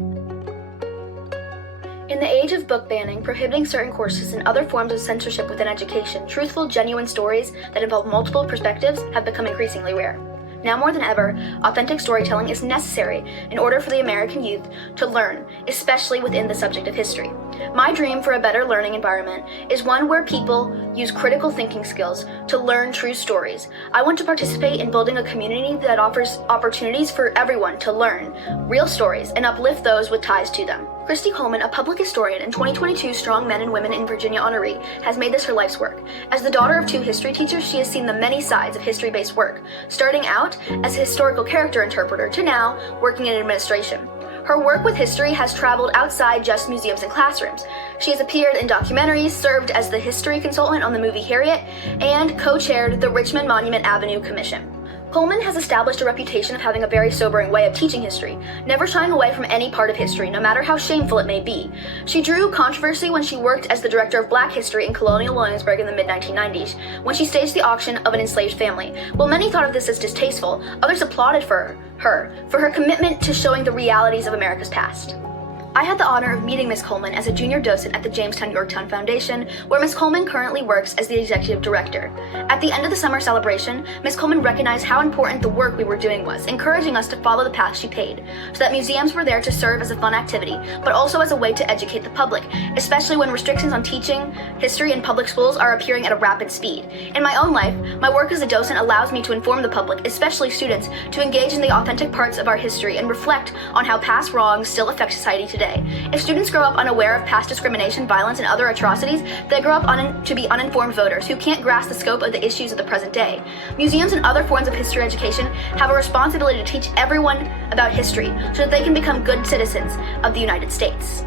In the age of book banning, prohibiting certain courses, and other forms of censorship within education, truthful, genuine stories that involve multiple perspectives have become increasingly rare. Now more than ever, authentic storytelling is necessary in order for the American youth to learn, especially within the subject of history. My dream for a better learning environment is one where people use critical thinking skills to learn true stories. I want to participate in building a community that offers opportunities for everyone to learn real stories and uplift those with ties to them. Christy Coleman, a public historian and 2022 Strong Men and Women in Virginia honoree, has made this her life's work. As the daughter of two history teachers, she has seen the many sides of history-based work, starting out as a historical character interpreter to now working in administration. Her work with history has traveled outside just museums and classrooms. She has appeared in documentaries, served as the history consultant on the movie Harriet, and co-chaired the Richmond Monument Avenue Commission. Coleman has established a reputation of having a very sobering way of teaching history, never shying away from any part of history, no matter how shameful it may be. She drew controversy when she worked as the director of Black history in colonial Williamsburg in the mid-1990s, when she staged the auction of an enslaved family. While many thought of this as distasteful, others applauded for her commitment to showing the realities of America's past. I had the honor of meeting Ms. Coleman as a junior docent at the Jamestown-Yorktown Foundation, where Ms. Coleman currently works as the executive director. At the end of the summer celebration, Ms. Coleman recognized how important the work we were doing was, encouraging us to follow the path she paved, so that museums were there to serve as a fun activity, but also as a way to educate the public, especially when restrictions on teaching history in public schools are appearing at a rapid speed. In my own life, my work as a docent allows me to inform the public, especially students, to engage in the authentic parts of our history and reflect on how past wrongs still affect society today. If students grow up unaware of past discrimination, violence, and other atrocities, they grow up to be uninformed voters who can't grasp the scope of the issues of the present day. Museums and other forms of history education have a responsibility to teach everyone about history so that they can become good citizens of the United States.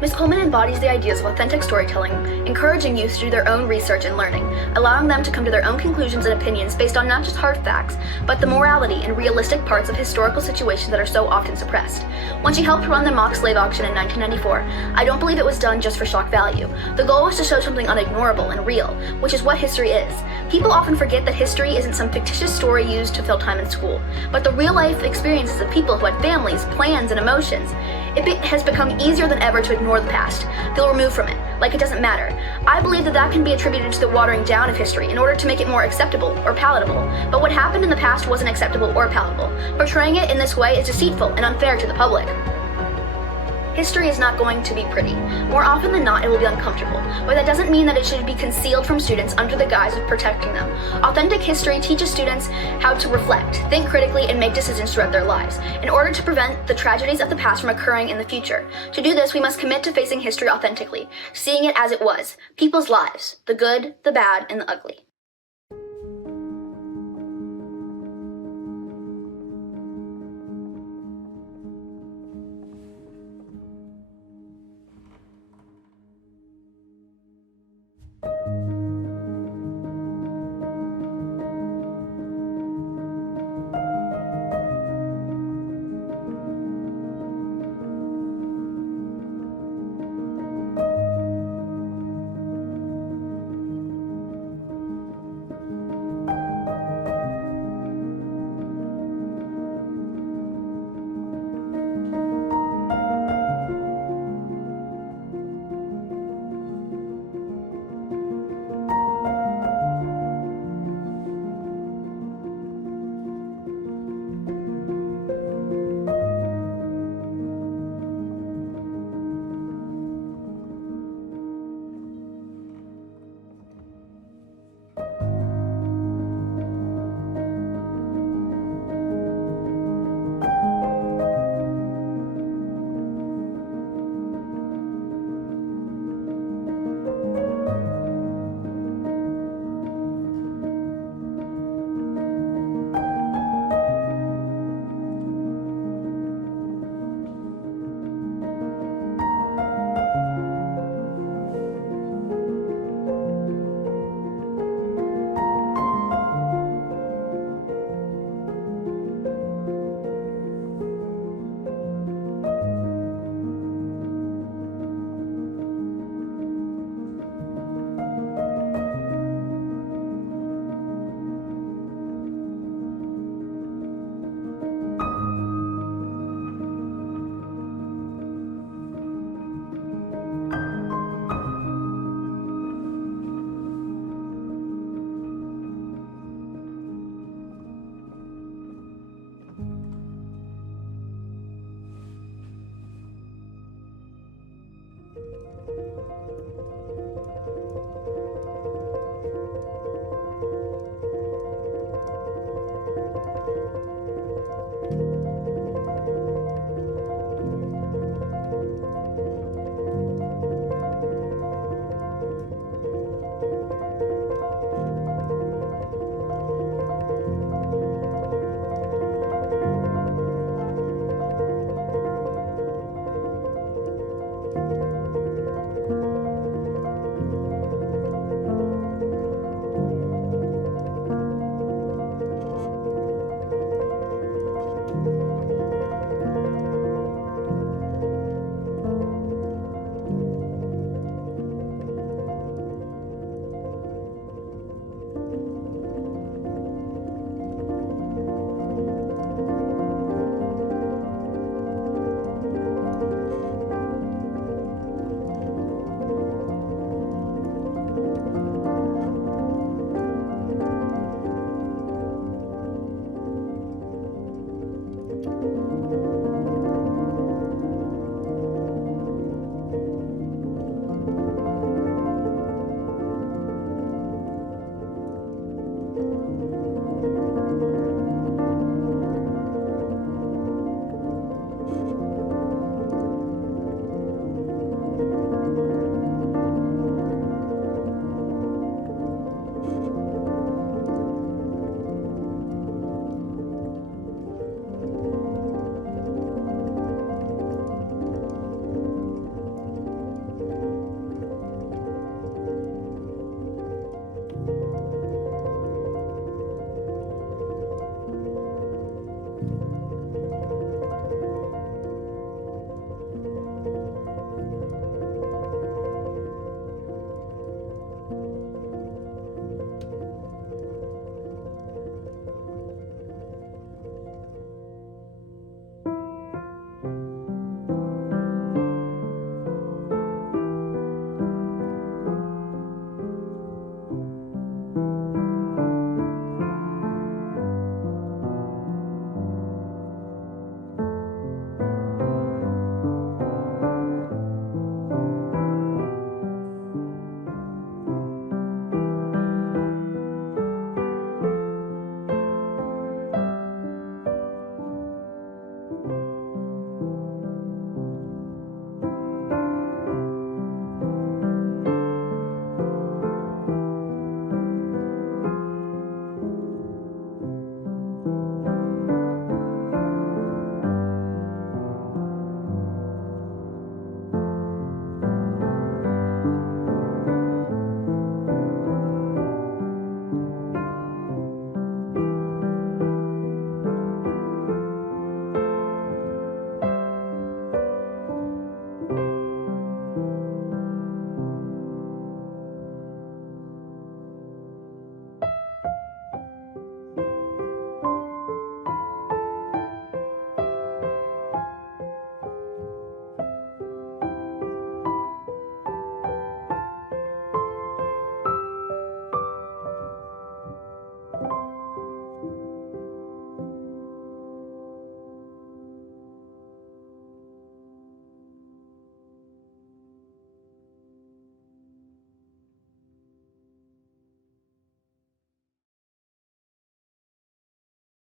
Ms. Coleman embodies the ideas of authentic storytelling, encouraging youth to do their own research and learning, allowing them to come to their own conclusions and opinions based on not just hard facts, but the morality and realistic parts of historical situations that are so often suppressed. When she helped run the mock slave auction in 1994, I don't believe it was done just for shock value. The goal was to show something unignorable and real, which is what history is. People often forget that history isn't some fictitious story used to fill time in school, but the real-life experiences of people who had families, plans, and emotions. It has become easier than ever to ignore the past, feel removed from it, like it doesn't matter. I believe that can be attributed to the watering down of history in order to make it more acceptable or palatable. But what happened in the past wasn't acceptable or palatable. Portraying it in this way is deceitful and unfair to the public. History is not going to be pretty. More often than not, it will be uncomfortable, but that doesn't mean that it should be concealed from students under the guise of protecting them. Authentic history teaches students how to reflect, think critically, and make decisions throughout their lives, in order to prevent the tragedies of the past from occurring in the future. To do this, we must commit to facing history authentically, seeing it as it was, people's lives, the good, the bad, and the ugly.